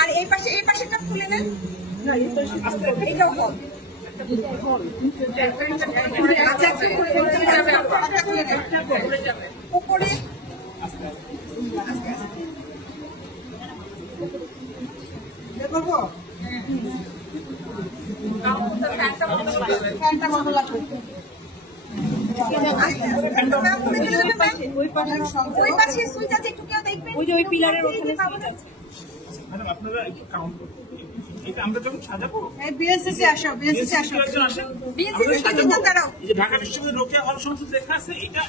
আর এই পাশেটা খুলে নেন। এটাও কম উপরে করবো ওই পিলারের ওখানে আপনারা একটু কাউন্ট করুন। আমরা যখন সাজাবো বিএসসি আসো, বিএসসি আসো, দাঁড়াও। এই যে ঢাকা বিশ্ববিদ্যালয়ের নোকিয়া হল সমস্ত লেখা আছে, এটা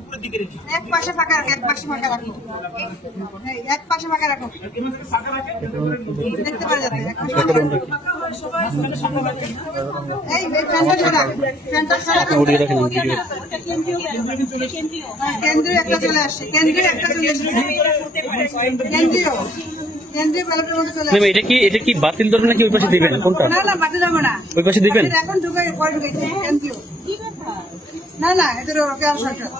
উপরের দিকে রেখে এক পাশে ফাঁকা রাখো, এক পাশে ফাঁকা রাখো, এক পাশে ফাঁকা রাখো, ফাঁকা রাখে দেখতে পারা যাবে। এক পাশে ফাঁকা রাখো, সবাই ফাঁকা রাখে। এই ফ্যানটা সরা, ফ্যানটা সরা, ওড়িয়ে রাখেন। কেন্দ্রীয় একটা চলে আসছে, কেন্দ্রীয় একটা চলে আসছে, কেন্দ্রীয় এটা কি বাতিল ধরে নাকি ওই পাশে দিবেন? কোনটা? না না বাতিল হবে না, ওই পাশে দিবেন। এখন ঢুকে পরে ঢুকেছে কেন্দ্রীয়। না না এদের ওকে আর সরকার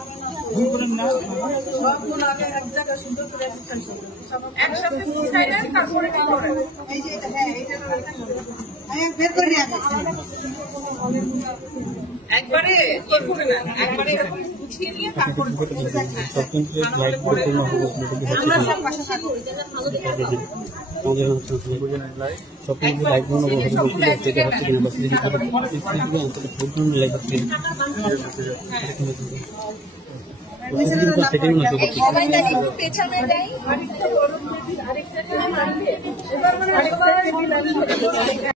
এক জায়গায় সুন্দর করে একসাথে বুঝাইলেন, তারপরে কি করেন? এই যে এটা, হ্যাঁ এইটা আমি বের করে নিয়ে আসি একবারে কি করে না, একবারে এরকম গুছিয়ে নিয়ে তারপরে আমরা সব পাশে থাকবো। পেছনে যাই।